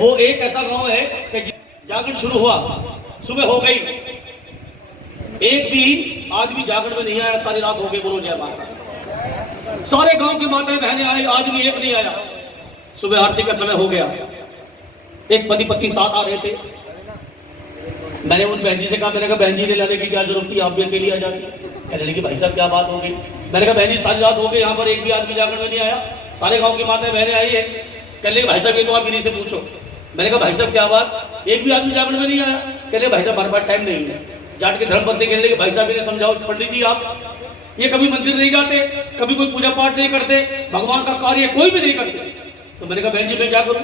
वो एक ऐसा गांव है कि जागरण शुरू हुआ, सुबह हो गई, एक भी आदमी जागरण में नहीं आया, सारी रात हो गई, बोलो जय माता। सारे गांव की माताएं बहनें आई, आदमी एक नहीं आया। सुबह आरती का समय हो गया, एक पति पत्नी साथ आ रहे थे। मैंने उन बहन जी से कहा, मैंने कहा बहन जी ने लाने की क्या जरूरत थी, आप भी अकेली आ जाती। कहने लगी भाई साहब क्या बात हो गई। मैंने कहा बहन जी सारी रात हो गई, यहाँ पर एक भी आदमी जागरण में नहीं आया, सारे गांव की माताएं बहनें आई है। कहने लगी भाई साहब ये तो आप इन्हीं से पूछो। मैंने कहा भाई साहब क्या बात, एक भी आदमी जागरण में नहीं आया। कहने लगे भाई साहब हमारे पास टाइम नहीं है। जाट के धर्मपत्नी कहने लगे भाई साहब इन्हें समझाओ, पंडित जी आप ये कभी मंदिर नहीं जाते, कभी कोई पूजा पाठ नहीं करते, भगवान का कार्य कोई भी नहीं करते। तो मैंने कहा बहन जी मैं क्या करूं।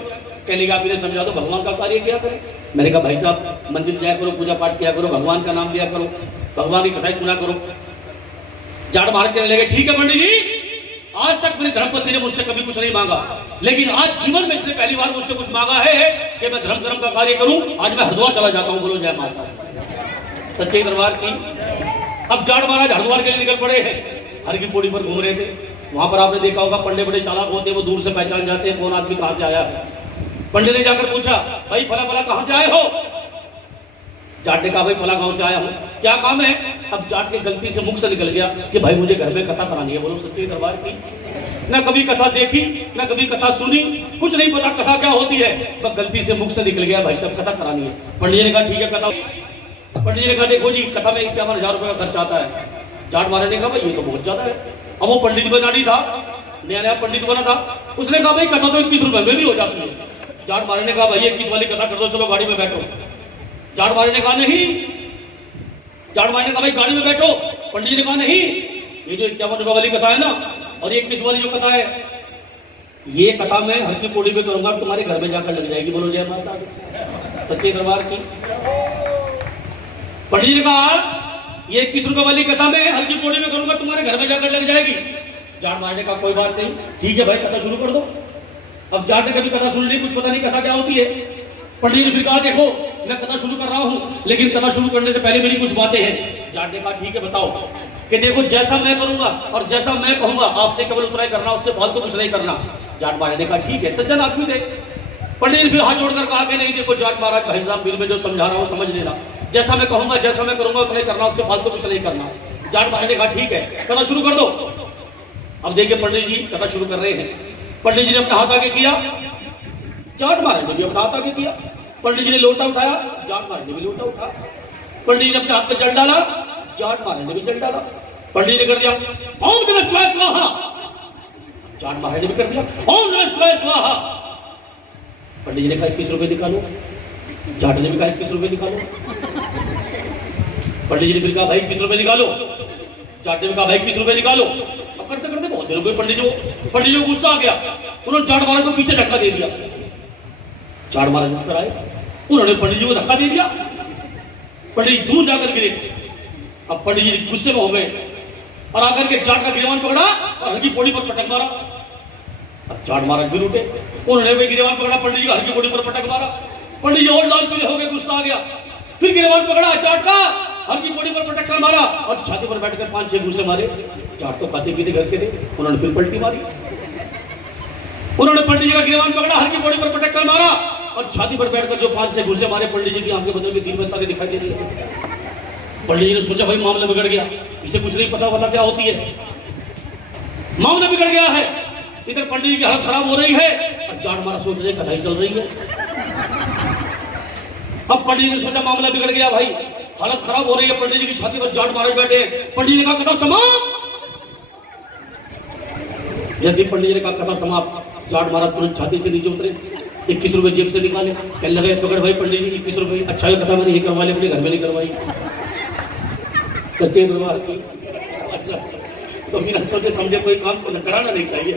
कहने लगे आप इन्हें समझा दो भगवान का कार्य क्या करें। मैंने कहा भाई साहब मंदिर जाया करो, पूजा पाठ किया करो, भगवान का नाम लिया करो, भगवान की कथाएं सुना करो। जाट महाराज कहने लगे ठीक है पंडित जी, आज तक मेरी धर्मपत्नी ने मुझसे कभी कुछ नहीं मांगा, लेकिन आज जीवन में इसने पहली बार मुझसे कुछ मांगा है कि मैं धर्म कर्म का कार्य करूं। आज मैं हरिद्वार चला जाता हूं, बोलो जय माता सच्चे दरबार की। अब जाट महाराज हरिद्वार के लिए निकल पड़े हैं, हर की पौड़ी पर घूम रहे थे। वहां पर आपने देखा होगा पंडे बड़े चालाक होते हैं, वो दूर से पहचान जाते हैं कौन आदमी कहां से आया है। पंडे ने जाकर पूछा भाई फला फला कहां से आए हो। जाट ने कहा भाई फला गांव से आया हूं, क्या काम है। अब जाट के गलती से मुख से निकल गया कि भाई मुझे घर में कथा करानी है, बोलो सच्चे दरबार की। ना कभी कथा देखी, ना कभी कथा सुनी, कुछ नहीं पता कथा क्या होती है, बस गलती से मुख से निकल गया भाई साहब कथा करानी है। पंडित ने कहा ठीक है कथा। पंडित जी ने कहा देखो जी कथा में 51,000 रुपए का खर्च आता है। जाट महाराज ने कहा भाई ये तो बहुत ज्यादा है। अब वो पंडित बनानी था, नया नया पंडित बना था, उसने कहा भाई कथा तो 21 रुपए में भी हो जाती है। जाट महाराज ने कहा भाई 21 वाली कथा कर दो, चलो गाड़ी में बैठो। जाट महाराज ने कहा नहीं। जाट महाराज ने कहा भाई गाड़ी में बैठो। पंडित जी ने कहा नहीं, ये जो 51 रुपए वाली कथा है ना और 21 वाली जो कथा है, ये कथा मैं हर की पौड़ी में करूंगा, तुम्हारे घर में जाकर लग जाएगी, बोलो जय माता सच्चे दरबार की। पंडित जी ने कहा ये 21 रुपए वाली कथा में हर की पौड़ी में करूंगा, तुम्हारे घर में जाकर लग जाएगी। जाट महाराज ने कहा कोई बात नहीं, ठीक है भाई कथा शुरू कर दो। अब जाट ने कभी कथा सुन ली, कुछ पता नहीं कथा क्या होती है। पंडित ने फिर कहा देखो मैं कथा शुरू कर रहा हूं, लेकिन कथा शुरू करने से पहले मेरी कुछ बातें हैं। जाट ने कहा ठीक है बताओ। कि देखो जैसा मैं करूंगा और जैसा मैं कहूंगा आपने केवल उतना ही करना, उससे फालतू कुछ नहीं करना। जाट महाराज ने कहा ठीक है, सज्जन आदमी थे। पंडित ने फिर हाथ जोड़कर कहा कि नहीं देखो जाट महाराज भाई साहब दिल में जो समझा रहा हूं समझ लेना, जैसा मैं कहूंगा जैसा मैं करूंगा उतना ही करना, उससे फालतू कुछ नहीं करना। जाट महाराज ने कहा ठीक है कथा शुरू कर दो। अब देखिए पंडित जी कथा शुरू कर रहे हैं। पंडित जी ने अपना हाथ आगे किया, जाट महाराज ने भी अपना हाथ आगे किया। पंडित जी ने लोटा उठाया, जाट महाराज ने भी लोटा उठाया। पंडित जी ने अपने हाथ में जल डाला, जाट महाराज ने भी जल डाला। पंडित ने कर दिया ओम नमः शिवाय स्वाहा, जाट महाराज ने भी कर दिया ओम नमः शिवाय स्वाहा। पंडित जी ने कहा 21 रुपए निकालो, जाट ने भी कहा 21 रुपए निकालो। पंडित जी ने फिर कहा भाई 21 रुपए निकालो, जाट ने भी कहा भाई 21 रुपए निकालो। अब करते करते बहुत देर हो गई, पंडित जी को गुस्सा आ गया, उन्होंने जाट महाराज को पीछे धक्का दे दिया। जाट महाराज उठकर आए, उन्होंने पंडित जी को धक्का दे दिया, पंडित दूर जाकर गिरे। अब पंडित जी गुस्से में हो गए और आकर के जाट का गिरेबान पकड़ा और हर की पौड़ी पर पटक मारा। अब जाट महाराज फिर उठे, उन्होंने भी गिरेबान पकड़ा, पंडित जी हर की पौड़ी पर पटक मारा। पंडित जी और लाल पीले हो गए, गुस्सा आ गया, फिर गिरेबान पकड़ा, जाट का हर की पौड़ी पर पटक कर मारा और छाती पर बैठकर 5-6 घूंसे मारे। जाट तो खाते पीते घर के थे, उन्होंने फिर पलटी मारी। उन्होंने पंडित जी का गिरेबान पकड़ा, हर की पौड़ी पर पटक कर मारा और छाती पर बैठकर जो 5-6 घूंसे मारे। पंडित जी की आंखें बदल के दिन में तारे दिखाई दे रही है। पंडित जी ने सोचा भाई मामला बिगड़ गया, इसे कुछ नहीं पता क्या होती है, मामला बिगड़ गया है। इधर पंडित जी की हालत खराब हो रही है और जाट महाराज सोच रहे कथाई चल रही है। अब पंडित जी ने सोचा मामला बिगड़ गया भाई, हालत खराब हो रही है। पंडित जी की छाती पर जाट महाराज बैठे। पंडित जी ने कहा कथा समाप्त। जैसे पंडित जी ने कहा कथा समाप्त, जाट महाराज तुरंत छाती से नीचे उतरे, 21 रुपए जेब से निकाले, कहने लगे पकड़ भाई पंडित जी 21 रुपए। अच्छा ये कथा मैंने ये करवा ली, अपने घर में नहीं करवाई, सच्चे दरबार की। अच्छा तो बिना सोचे समझे कोई काम को कराना नहीं चाहिए।